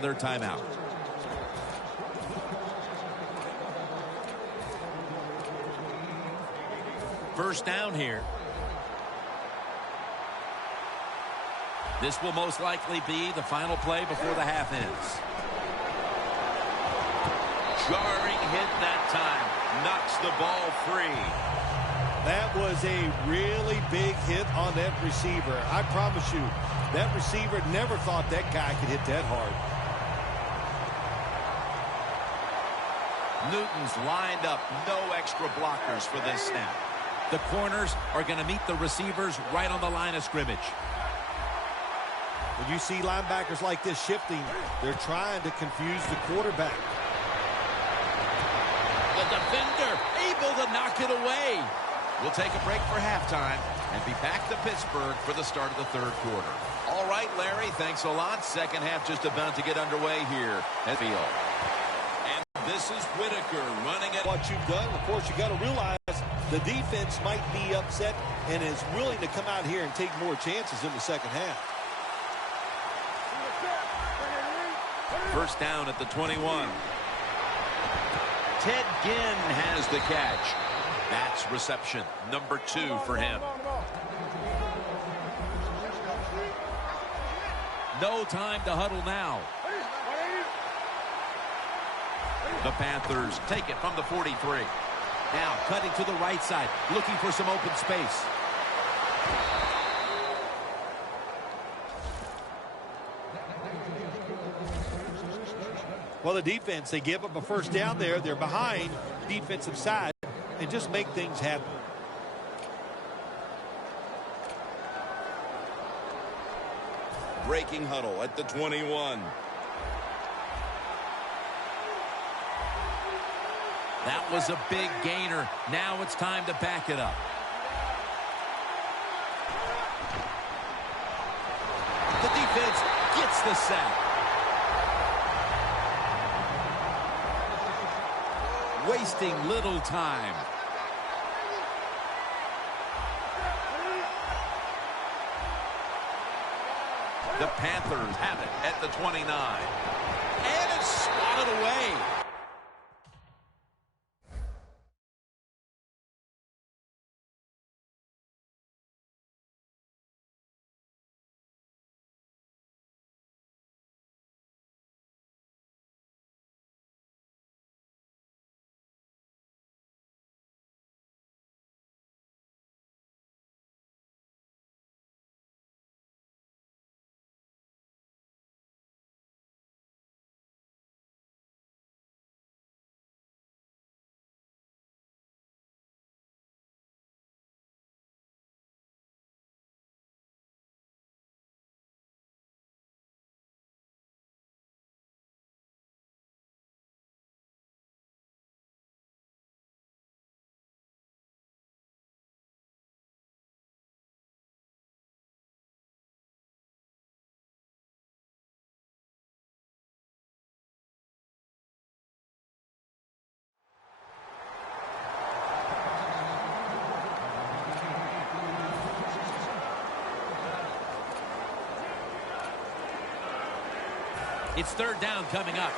their timeout. First down here. This will most likely be the final play before the half ends. Jarring hit that time. Knocks the ball free. That was a really big hit on that receiver. I promise you, that receiver never thought that guy could hit that hard. Newton's lined up. No extra blockers for this snap. The corners are going to meet the receivers right on the line of scrimmage. When you see linebackers like this shifting, they're trying to confuse the quarterback. The defender able to knock it away. We'll take a break for halftime and be back to Pittsburgh for the start of the third quarter. All right, Larry, thanks a lot. Second half just about to get underway here at field. And this is Whitaker running it. What you've done, of course, you got to realize the defense might be upset and is willing to come out here and take more chances in the second half. First down at the 21. Ted Ginn has the catch. That's reception number 2 for him. No time to huddle now. The Panthers take it from the 43. Now cutting to the right side, looking for some open space. Well, the defense, they give up a first down there. They're behind defensive side and just make things happen. Breaking huddle at the 21. That was a big gainer. Now it's time to back it up. The defense gets the sack. Wasting little time. The Panthers have it at the 29. And it's swatted away. It's third down coming up.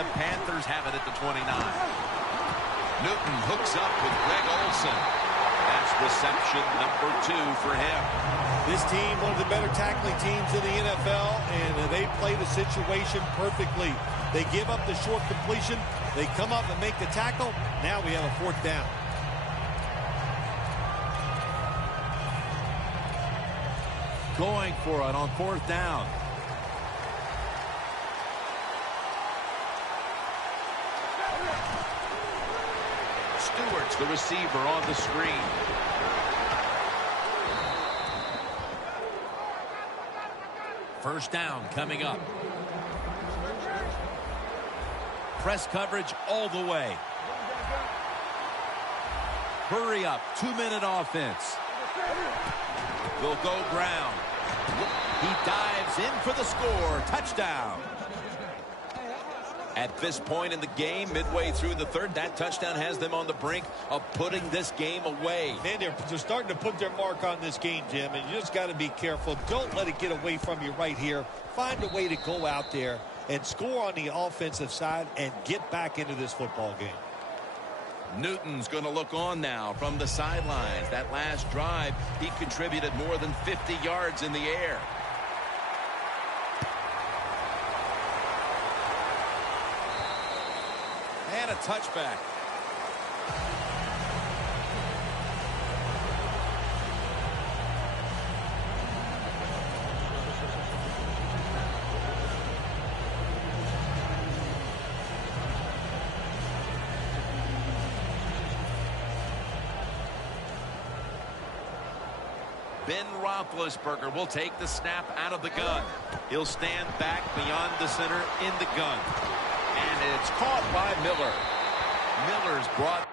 The Panthers have it at the 29. Newton hooks up with Greg Olsen. That's reception number 2 for him. This team, one of the better tackling teams in the NFL, and they play the situation perfectly. They give up the short completion. They come up and make the tackle. Now we have a 4th down. Going for it on 4th down. Stewart's the receiver on the screen. First down coming up. Press coverage all the way. Hurry up. 2-minute offense. They'll go ground. He dives in for the score. Touchdown. At this point in the game, midway through the 3rd, that touchdown has them on the brink of putting this game away. Man, they're starting to put their mark on this game, Jim, and you just got to be careful. Don't let it get away from you right here. Find a way to go out there and score on the offensive side and get back into this football game. Newton's going to look on now from the sidelines. That last drive, he contributed more than 50 yards in the air. And a touchback. Ben Roethlisberger will take the snap out of the gun. He'll stand back beyond the center in the gun. And it's caught by Miller. Miller's brought...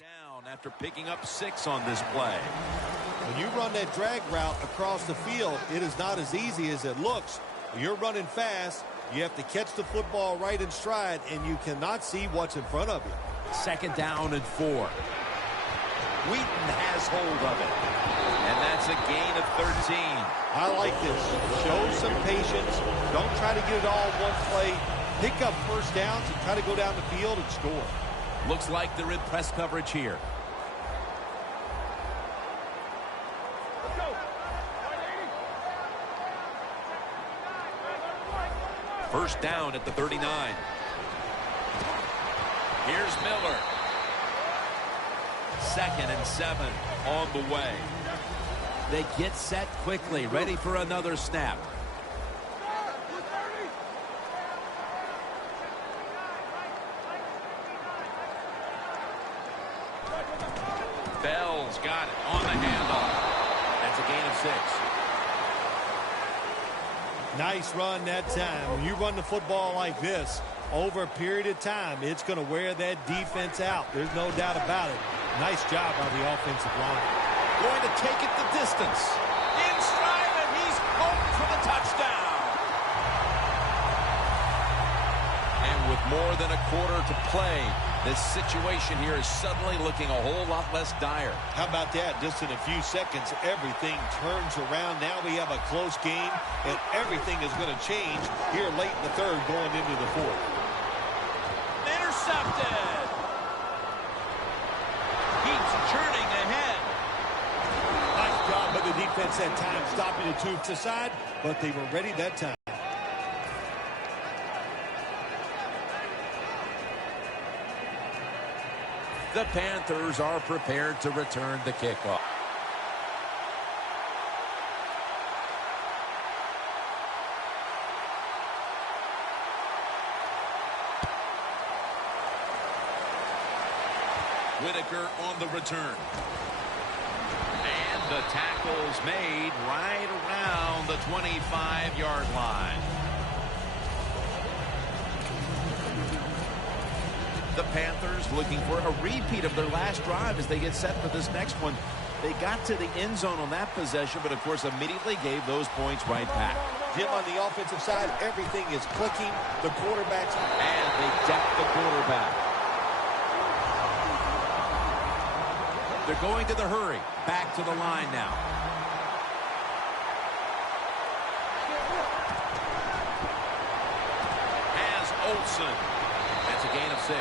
Down after picking up 6 on this play. When you run that drag route across the field, it is not as easy as it looks. You're running fast. You have to catch the football right in stride, and you cannot see what's in front of you. 2nd down and 4. Wheaton has hold of it. And that's a gain of 13. I like this. Show some patience. Don't try to get it all in one play. Pick up first downs and try to go down the field and score. Looks like they're in press coverage here. First down at the 39. Here's Miller. 2nd and 7 on the way. They get set quickly, ready for another snap. Bell's got it on the handoff. That's a gain of 6. Nice run that time. When you run the football like this, over a period of time, it's going to wear that defense out. There's no doubt about it. Nice job by the offensive line. Going to take it the distance. In stride, and he's home for the touchdown. And with more than a quarter to play, this situation here is suddenly looking a whole lot less dire. How about that? Just in a few seconds, everything turns around. Now we have a close game, and everything is going to change here late in the third going into the fourth. Intercepted. Keeps churning ahead. Nice job by the defense that time, stopping the two to the side, but they were ready that time. The Panthers are prepared to return the kickoff. Whitaker on the return. And the tackle's made right around the 25-yard line. The Panthers looking for a repeat of their last drive as they get set for this next one. They got to the end zone on that possession, but of course immediately gave those points right back. Jim, on the offensive side, everything is clicking. The quarterbacks. And they deck the quarterback. They're going to the hurry. Back to the line now. Has Olsen. That's a gain of 6.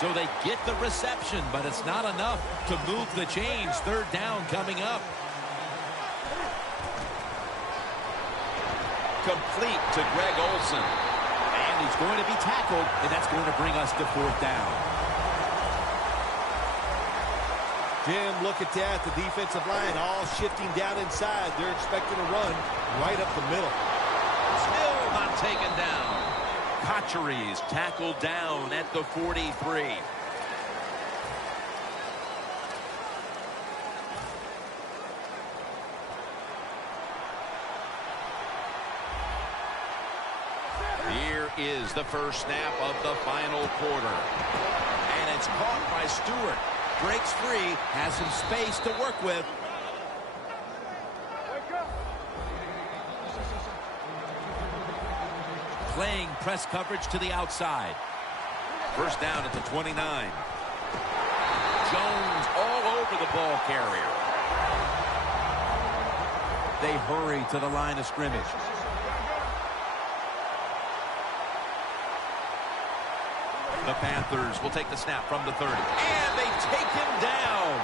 So they get the reception, but it's not enough to move the chains. Third down coming up. Complete to Greg Olsen. And he's going to be tackled, and that's going to bring us to fourth down. Jim, look at that. The defensive line all shifting down inside. They're expecting a run right up the middle. Still not taken down. Cotcheries tackled down at the 43. Here is the first snap of the final quarter. And it's caught by Stewart. Breaks free, has some space to work with. Playing press coverage to the outside. First down at the 29. Jones all over the ball carrier. They hurry to the line of scrimmage. The Panthers will take the snap from the 30. And they take him down.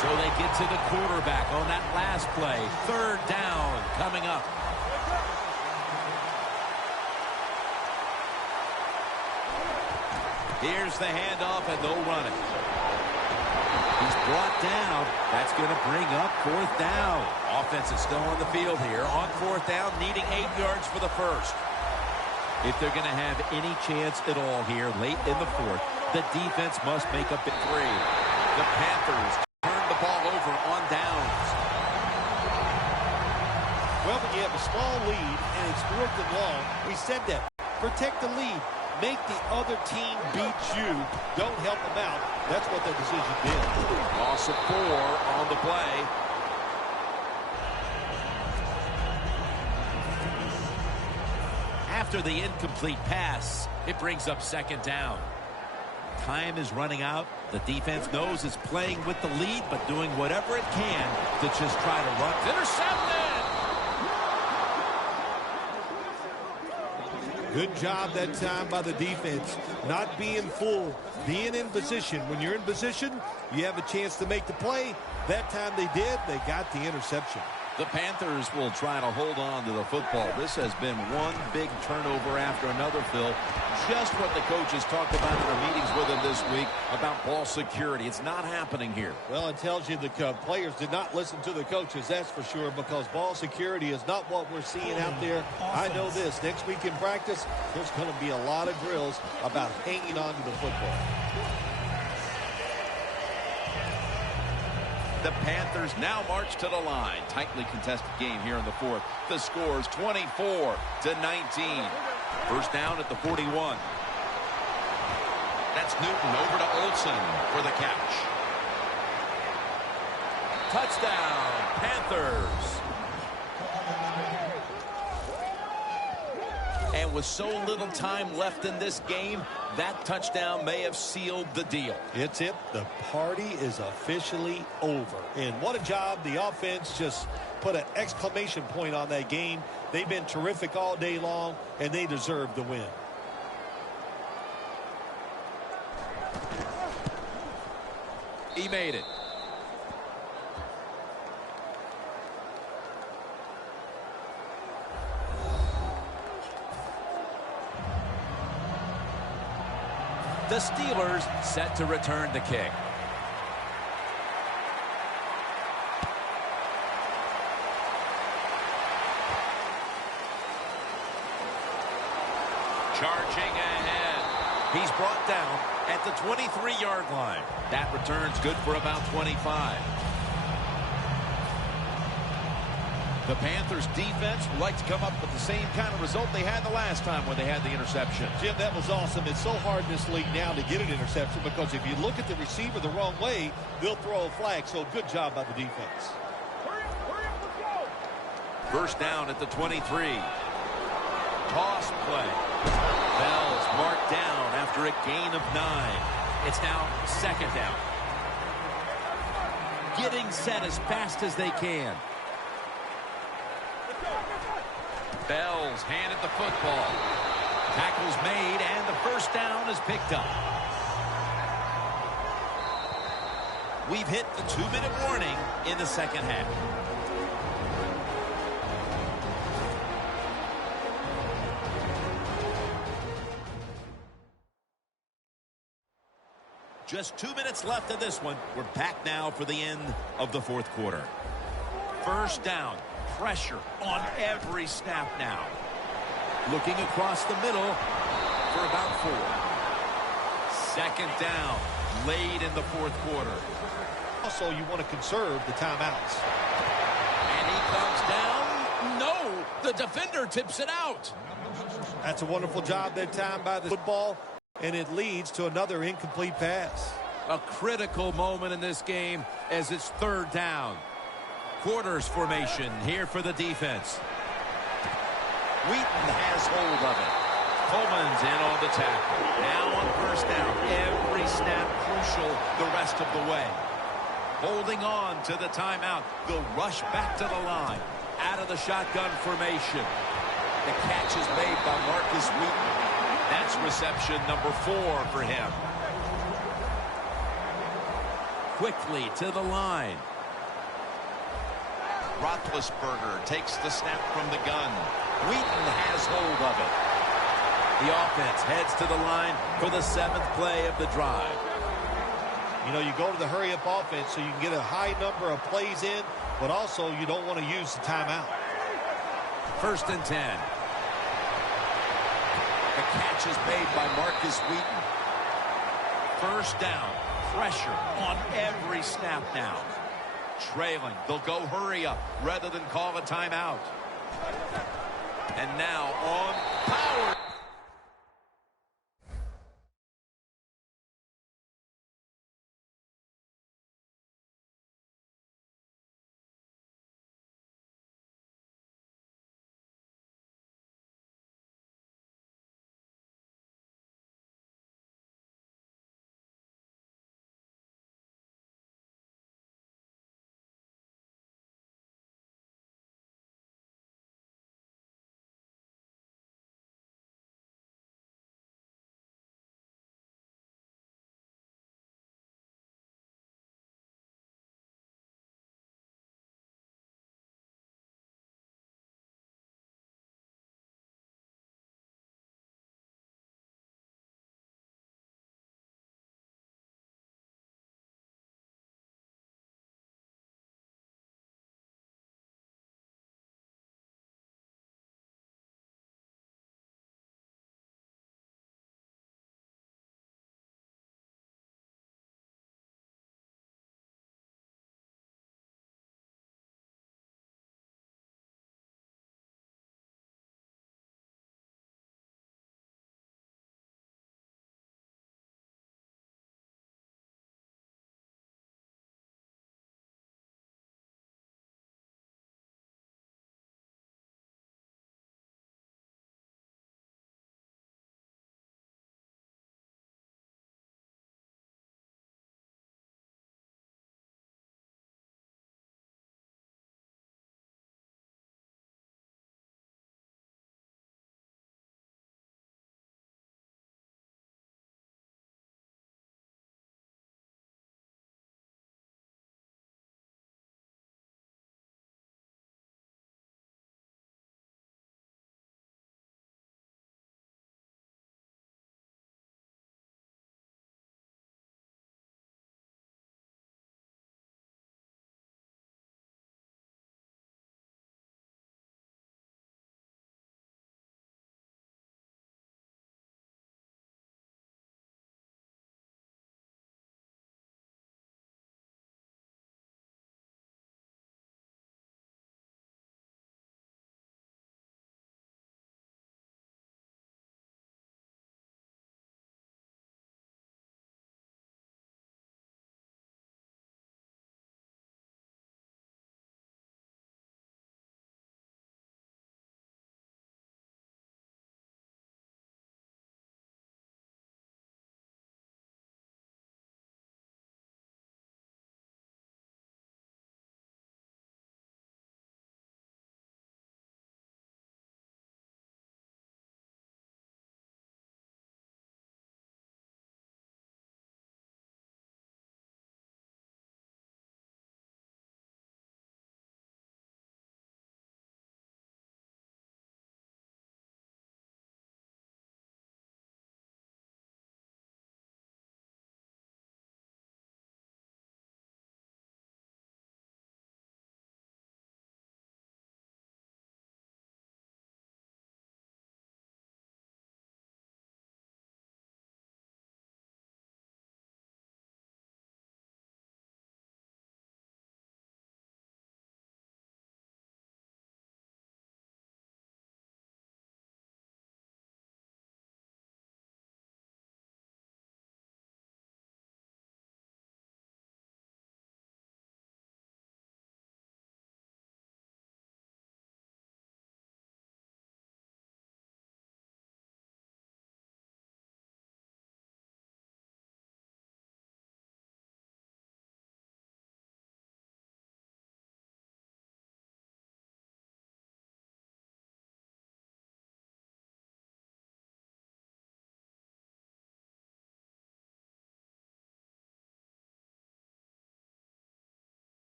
So they get to the quarterback on that last play. Third down coming up. Here's the handoff, and they'll run it. He's brought down. That's going to bring up fourth down. Offense is still on the field here. On fourth down, needing 8 yards for the first. If they're going to have any chance at all here late in the fourth, the defense must make a big three. The Panthers turn the ball over on downs. Well, when you have a small lead and it's 4th and long, we said that. Protect the lead. Make the other team beat you. Don't help them out. That's what the decision did. Loss of 4 on the play. After the incomplete pass, it brings up second down. Time is running out. The defense knows it's playing with the lead, but doing whatever it can to just try to run. Intercepted! Good job that time by the defense. Not being full, being in position. When you're in position, you have a chance to make the play. That time they did. They got the interception. The Panthers will try to hold on to the football. This has been one big turnover after another, Phil. Just what the coaches talked about in their meetings with him this week about ball security. It's not happening here. Well, it tells you the players did not listen to the coaches, that's for sure, because ball security is not what we're seeing out there. I know this. Next week in practice, there's going to be a lot of drills about hanging on to the football. The Panthers now march to the line. Tightly contested game here in the fourth. The score's 24-19. First down at the 41. That's Newton over to Olsen for the catch. Touchdown, Panthers. And with so little time left in this game, that touchdown may have sealed the deal. It's it. The party is officially over. And what a job. The offense just put an exclamation point on that game. They've been terrific all day long, and they deserve the win. He made it. The Steelers set to return the kick. Charging ahead. He's brought down at the 23-yard line. That return's good for about 25. The Panthers defense would like to come up with the same kind of result they had the last time when they had the interception. Jim, that was awesome. It's so hard in this league now to get an interception because if you look at the receiver the wrong way, they'll throw a flag. So good job by the defense. Hurry up, let's go. First down at the 23. Toss play. Bell's marked down after a gain of 9. It's now second down. Getting set as fast as they can. Bell's handed the football. Tackle's made, and the first down is picked up. We've hit the 2-minute warning in the second half. Just 2 minutes left of this one. We're back now for the end of the fourth quarter. First down. Pressure on every snap now. Looking across the middle for about 4. Second down, late in the fourth quarter. Also, you want to conserve the timeouts. And he comes down. No, the defender tips it out. That's a wonderful job that time by the football, and it leads to another incomplete pass. A critical moment in this game as it's third down. Quarters formation here for the defense. Wheaton has hold of it. Coleman's in on the tackle. Now on first down. Every snap crucial the rest of the way. Holding on to the timeout. They'll rush back to the line. Out of the shotgun formation. The catch is made by Marcus Wheaton. That's reception number 4 for him. Quickly to the line. Roethlisberger takes the snap from the gun. Wheaton has hold of it. The offense heads to the line for the 7th play of the drive. You know, you go to the hurry-up offense so you can get a high number of plays in, but also you don't want to use the timeout. First and 10. The catch is made by Marcus Wheaton. First down. Pressure on every snap now. Trailing. They'll go hurry up rather than call a timeout. And now on power.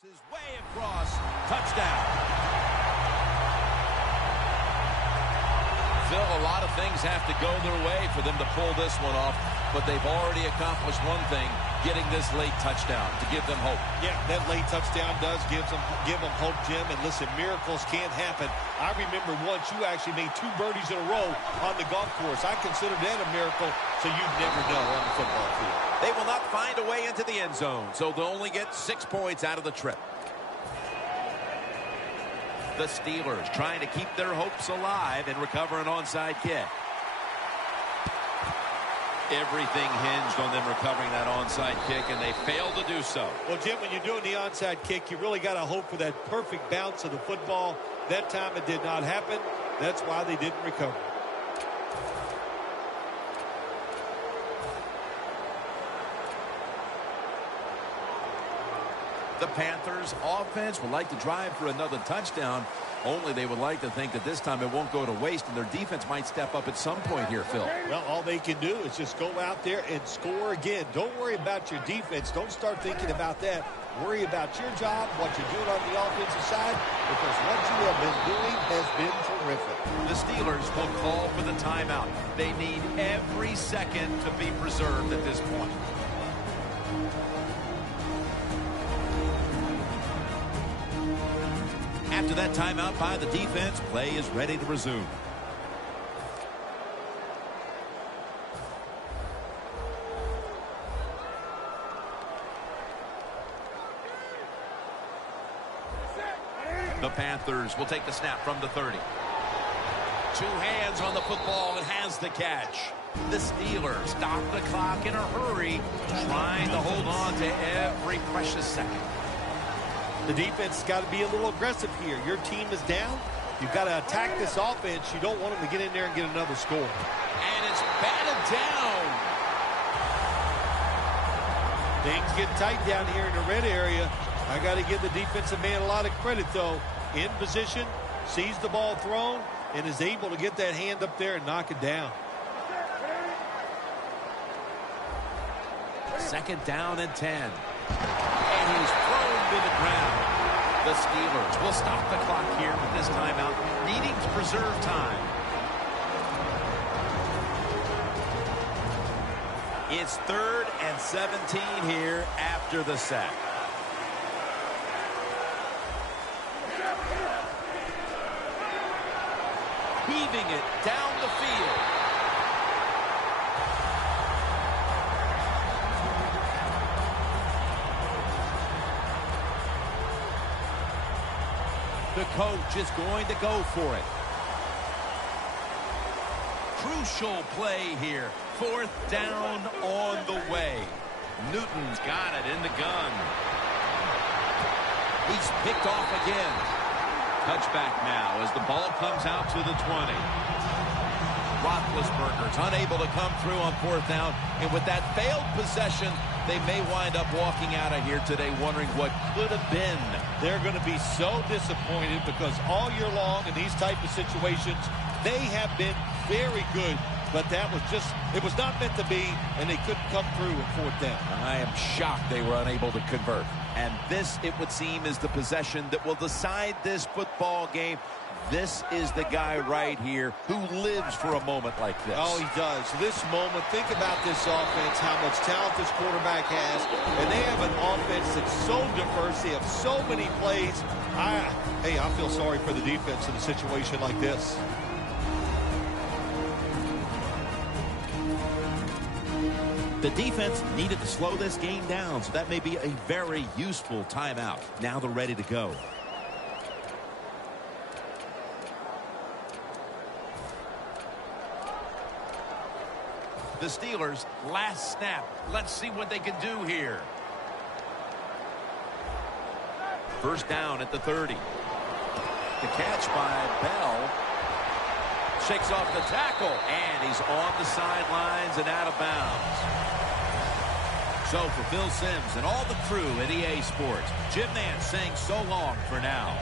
This is way across. Touchdown. Phil, a lot of things have to go their way for them to pull this one off, but they've already accomplished one thing, getting this late touchdown to give them hope. Yeah, that late touchdown does give them hope, Jim. And listen, miracles can't happen. I remember once you actually made 2 birdies in a row on the golf course. I consider that a miracle, so you never know on the football field. They will not find a way into the end zone, so they'll only get 6 points out of the trip. The Steelers trying to keep their hopes alive and recover an onside kick. Everything hinged on them recovering that onside kick, and they failed to do so. Well, Jim, when you're doing the onside kick, you really got to hope for that perfect bounce of the football. That time it did not happen. That's why they didn't recover. The Panthers offense would like to drive for another touchdown, only they would like to think that this time it won't go to waste, and their defense might step up at some point here, Phil. Well, all they can do is just go out there and score again. Don't worry about your defense. Don't start thinking about that. Worry about your job, what you're doing on the offensive side, because what you have been doing has been terrific. The Steelers will call for the timeout. They need every second to be preserved at this point. After that timeout by the defense, play is ready to resume. The Panthers will take the snap from the 30. 2 hands on the football and has the catch. The Steelers stop the clock in a hurry, trying to hold on to every precious second. The defense has got to be a little aggressive here. Your team is down. You've got to attack this offense. You don't want them to get in there and get another score. And it's batted down. Things get tight down here in the red area. I got to give the defensive man a lot of credit, though. In position, sees the ball thrown, and is able to get that hand up there and knock it down. 2nd down and 10. And he's thrown to the ground. The Steelers will stop the clock here with this timeout, needing to preserve time. It's 3rd and 17 here after the sack. Heaving it down the field. The coach is going to go for it. Crucial play here. 4th down on the way. Newton's got it in the gun. He's picked off again. Touchback now as the ball comes out to the 20. Roethlisberger's unable to come through on 4th down. And with that failed possession, they may wind up walking out of here today wondering what could have been. They're going to be so disappointed because all year long in these type of situations, they have been very good. But that was just, it was not meant to be, and they couldn't come through in 4th down. I am shocked they were unable to convert. And this, it would seem, is the possession that will decide this football game. This is the guy right here who lives for a moment like this. Oh, he does. This moment, think about this offense, how much talent this quarterback has. And they have an offense that's so diverse. They have so many plays. Hey, I feel sorry for the defense in a situation like this. The defense needed to slow this game down, so that may be a very useful timeout. Now they're ready to go. The Steelers, last snap. Let's see what they can do here. 1st down at the 30. The catch by Bell. Shakes off the tackle, and he's on the sidelines and out of bounds. So for Phil Simms and all the crew at EA Sports, Jim Nance saying so long for now.